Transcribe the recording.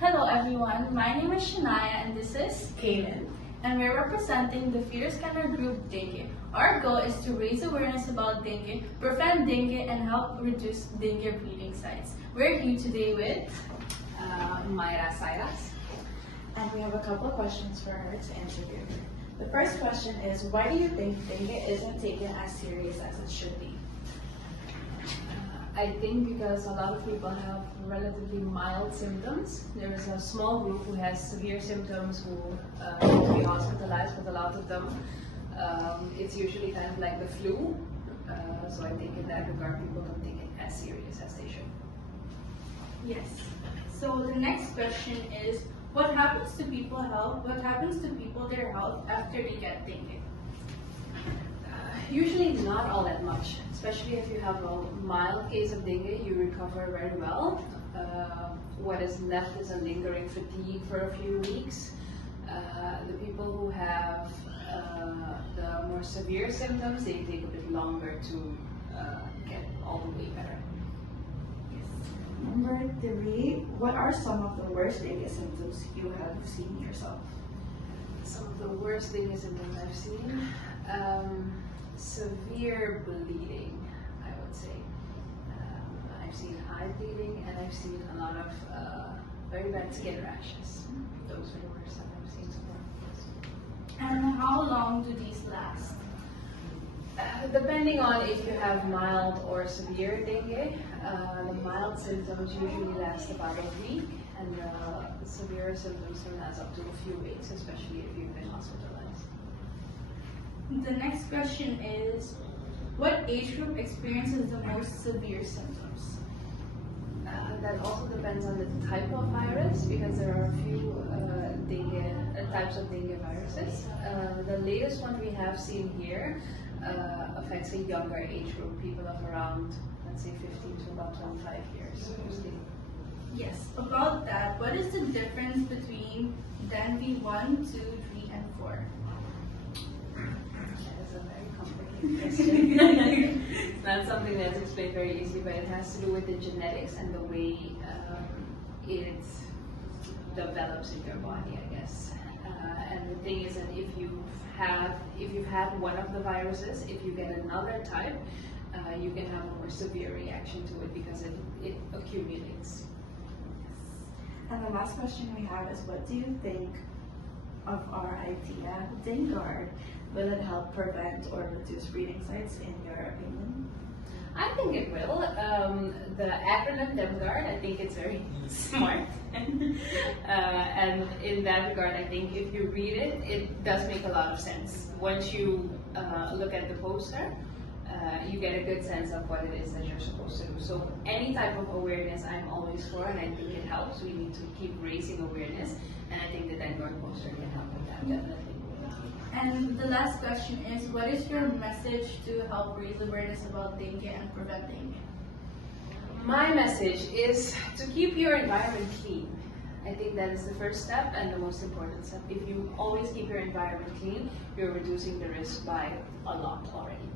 Hello everyone, my name is Shania and this is Kaylin. and we're representing the Viruskenner group Dengue. Our goal is to raise awareness about dengue, prevent dengue, and help reduce dengue breeding sites. We're here today with Sairras. And we have a couple of questions for her to interview her. The first question is, why do you think dengue isn't taken as serious as it should be? I think because a lot of people have relatively mild symptoms. There is a small group who has severe symptoms who need to be hospitalized, but a lot of them, it's usually kind of like the flu. So I think in that regard, people don't take it as serious as they should. yes. So the next question is, what happens to people's health? What happens to people their health after they get dengue? Usually not all that much, especially if you have a mild case of dengue, you recover very well. What is left is a lingering fatigue for a few weeks. The people who have the more severe symptoms, they take a bit longer to get all the way better. Number 3, what are some of the worst dengue symptoms you have seen yourself? Some of the worst dengue symptoms I've seen. Severe bleeding, I would say. I've seen eye bleeding and I've seen a lot of very bad skin rashes. Those are the worst that I've seen so far. And how long do these last? Depending on if you have mild or severe dengue, the mild symptoms usually last about a week, and the severe symptoms can last up to a few weeks, especially if you've been hospitalized. The next question is, what age group experiences the most severe symptoms? That also depends on the type of virus, because there are a few types of dengue viruses. The latest one we have seen here affects a younger age group, people of around, let's say, 15 to about 25 years. Mostly. Yes, about that, what is the difference between Dengue 1, 2, 3, and 4? That is a very complicated question. It's not something that's explained very easily, but it has to do with the genetics and the way it develops in your body, I guess. And the thing is that if you've had one of the viruses, if you get another type, you can have a more severe reaction to it because it accumulates. And the last question we have is, what do you think of our idea, Denguard? Will it help prevent or reduce breeding sites, in your opinion? I think it will. The acronym Denguard, I think it's very smart. And in that regard, I think if you read it, it does make a lot of sense. Once you look at the poster, you get a good sense of what it is that you're supposed to do. So any type of awareness I'm always for, and I think it helps. We need to keep raising awareness, and I think the Denguard poster can help with that, definitely. And the last question is, what is your message to help raise awareness about dengue and prevent dengue? My message is to keep your environment clean. I think that is the first step and the most important step. If you always keep your environment clean, you're reducing the risk by a lot already.